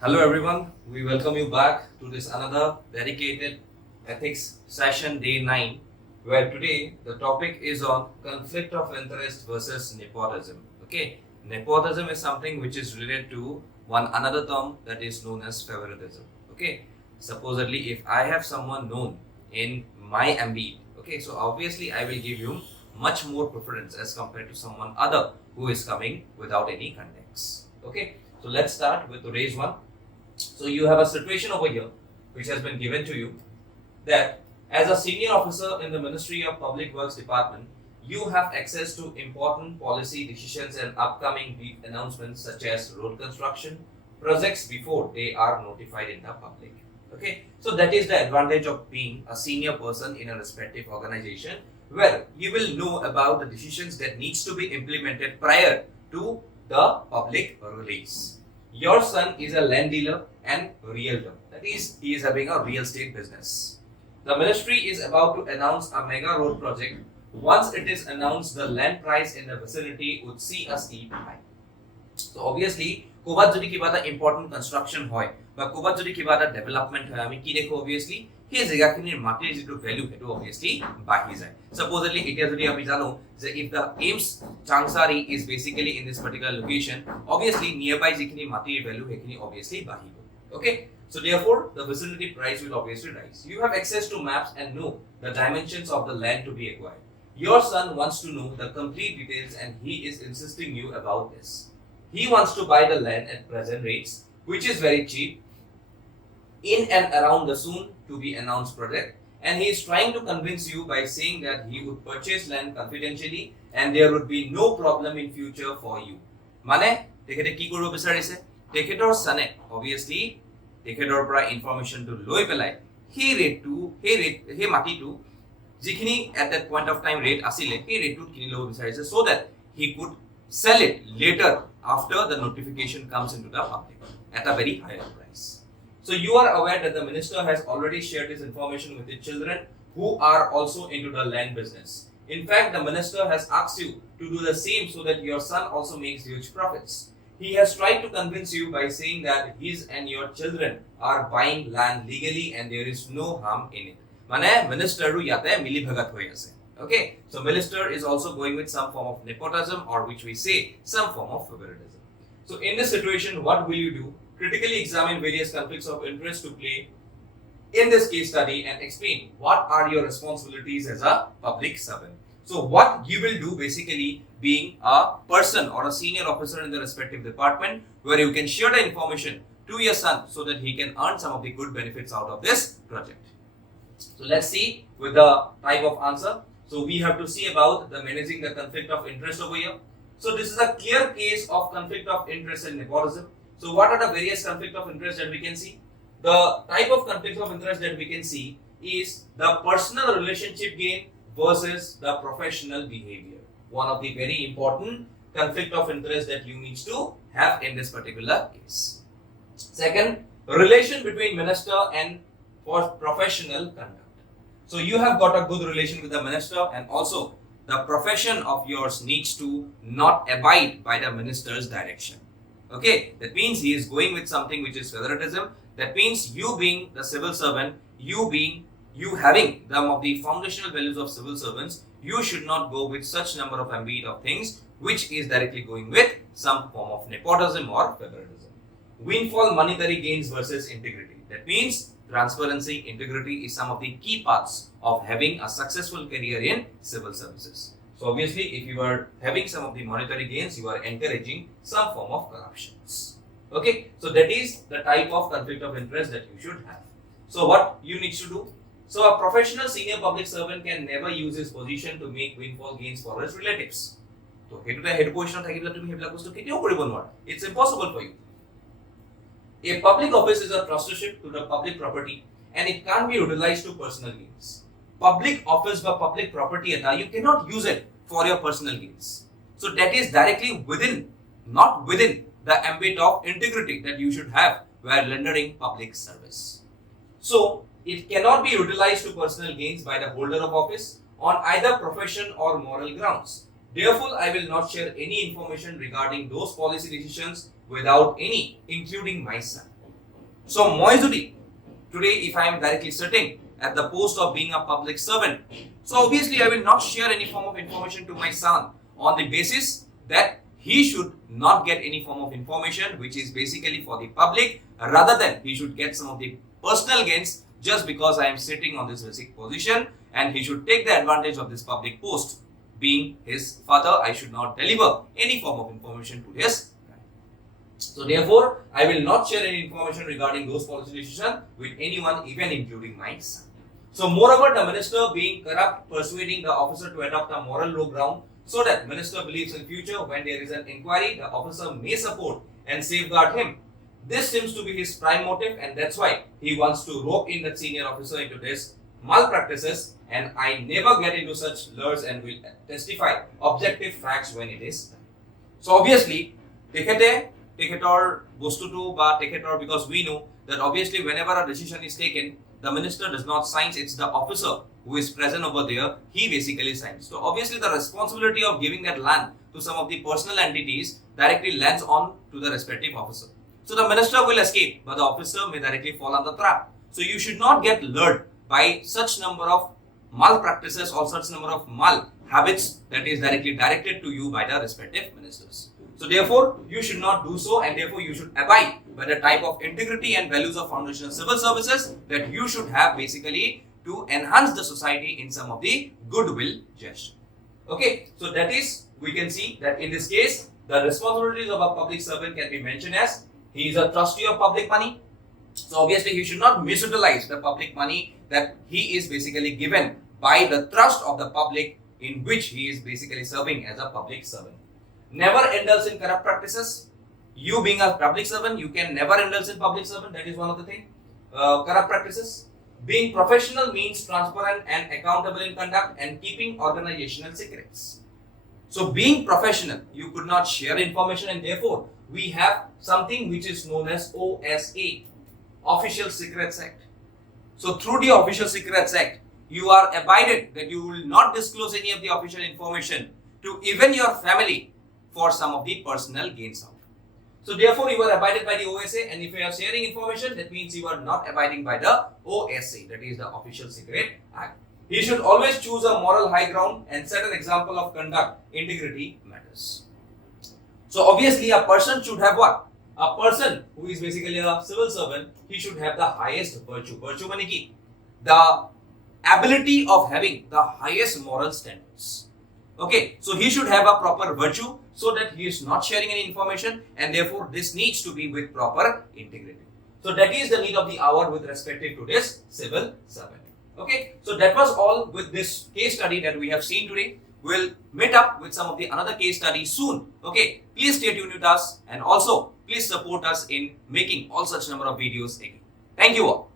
Hello everyone, we welcome you back to this another dedicated ethics session day 9, where today the topic is on conflict of interest versus nepotism. Okay, nepotism is something which is related to one another term that is known as favoritism. Okay, supposedly if I have someone known in my ambit, okay, so obviously I will give you much more preference as compared to someone other who is coming without any context. Okay, so let's start with today's one. So you have a situation over here which has been given to you that as a senior officer in the Ministry of Public Works Department, you have access to important policy decisions and upcoming big announcements such as road construction projects before they are notified in the public. Okay, so that is the advantage of being a senior person in a respective organization, where you will know about the decisions that needs to be implemented prior to the public release. Your son is a land dealer and realtor. That is, he is having a real estate business. The ministry is about to announce a mega road project. Once it is announced, the land price in the vicinity would see a steep hike. So obviously, kobat jodi kiba eta important construction hoy ba kobat jodi kiba eta development hoy, ami ki dekho obviously সেই জেগাখিনিৰ মাটিৰ যিটো value সেইটো obviously বাঢ়ি যায়. Supposedly এতিয়া যদি আমি জানো যে if the Ames Changsari is basically in this particular location, obviously nearby যিখিনি মাটিৰ ভ্যালু সেইখিনি obviously বাঢ়িব. Okay, so therefore the vicinity price will obviously rise. You have access to maps and know the dimensions of the land to be acquired. Your son wants to know the complete details and he is insisting you about this. He wants to buy the land at present rates, which is very cheap, in and around the soon to be announced project, and he is trying to convince you by saying that he would purchase land confidentially and there would be no problem in future for you. Mane tekhete ki koribo bicharise, tekhetor sane obviously tekhetor pora information to loi pelai he mati tu jikhini at that point of time rate asile he rate tu kini lobo bicharise, so that he could sell it later after the notification comes into the public at a very higher price. So you are aware that the minister has already shared this information with the children who are also into the land business. In fact, the minister has asked you to do the same so that your son also makes huge profits. He has tried to convince you by saying that his and your children are buying land legally and there is no harm in it. Mane minister ru yate mili bhagat hoy ase. Okay, so minister is also going with some form of nepotism, or which we say some form of favoritism. So in this situation, what will you do? Critically examine various conflicts of interest to play in this case study and explain what are your responsibilities as a public servant. So what you will do, basically being a person or a senior officer in the respective department, where you can share the information to your son so that he can earn some of the good benefits out of this project. So let's see with the type of answer. So we have to see about the managing the conflict of interest over here. So this is a clear case of conflict of interest and nepotism. So what are the various conflict of interest that we can see? The type of conflict of interest that we can see is the personal relationship gain versus the professional behavior. One of the very important conflict of interest that you need to have in this particular case. Second, relation between minister and for professional conduct. So you have got a good relation with the minister, and also the profession of yours needs to not abide by the minister's direction. Okay, that means he is going with something which is favoritism. That means you being the civil servant, you having some of the foundational values of civil servants, you should not go with such number of ambit of things which is directly going with some form of nepotism or favoritism. Windfall monetary gains versus integrity. That means transparency, integrity is some of the key parts of having a successful career in civil services. So obviously, if you are having some of the monetary gains, you are encouraging some form of corruptions. Okay, so that is the type of conflict of interest that you should have. So what you need to do? So a professional senior public servant can never use his position to make windfall gains for his relatives. So head position thakibla tumi hebla bostu ketio koribo nwara. It's impossible for you. A public office is a trusteeship to the public property and it can't be utilized to personal gains. Public office or public property you cannot use it for your personal gains. So that is directly within, not within the ambit of integrity that you should have while rendering public service. So it cannot be utilized to personal gains by the holder of office on either profession or moral grounds. Therefore, I will not share any information regarding those policy decisions without any, including my son. So my duty today, if I am directly sitting at the post of being a public servant, so obviously I will not share any form of information to my son on the basis that he should not get any form of information which is basically for the public, rather than he should get some of the personal gains just because I am sitting on this basic position, and he should take the advantage of this public post. Being his father, I should not deliver any form of information to his. So therefore, I will not share any information regarding those policy decisions with anyone, even including my son. So moreover, the minister being corrupt, persuading the officer to adopt a moral low ground, so that minister believes in future when there is an inquiry, the officer may support and safeguard him. This seems to be his prime motive, and that's why he wants to rope in that senior officer into this malpractices, and I never get into such lures and will testify objective facts when it is. So obviously, because we know that obviously whenever a decision is taken, the minister does not sign, it's the officer who is present over there, he basically signs. So obviously the responsibility of giving that land to some of the personal entities directly lands on to the respective officer. So the minister will escape, but the officer may directly fall on the trap. So you should not get lured by such number of malpractices or such number of mal habits that is directly directed to you by the respective ministers. So therefore, you should not do so, and therefore you should abide by the type of integrity and values of foundational civil services that you should have basically to enhance the society in some of the goodwill gesture. Okay, so that is, we can see that in this case, the responsibilities of a public servant can be mentioned as he is a trustee of public money. So obviously he should not misutilize the public money that he is basically given by the trust of the public in which he is basically serving as a public servant. Never indulge in corrupt practices. You being a public servant, you can never indulge in public servant. That is one of the things. Corrupt practices. Being professional means transparent and accountable in conduct and keeping organizational secrets. So being professional, you could not share information, and therefore we have something which is known as OSA, Official Secrets Act. So through the Official Secrets Act, you are abided that you will not disclose any of the official information to even your family for some of the personal gains out. So therefore you are abided by the OSA, and if you are sharing information, that means you are not abiding by the OSA, that is the Official Secret Act. He should always choose a moral high ground and set an example of conduct. Integrity matters. So obviously a person should have what? A person who is basically a civil servant, he should have the highest virtue. Virtue means ki, the ability of having the highest moral standards. Okay, so he should have a proper virtue so that he is not sharing any information, and therefore this needs to be with proper integrity. So that is the need of the hour with respect to this civil servant. Okay, so that was all with this case study that we have seen today. We'll meet up with some of the another case study soon. Okay, please stay tuned with us, and also please support us in making all such number of videos again. Thank you all.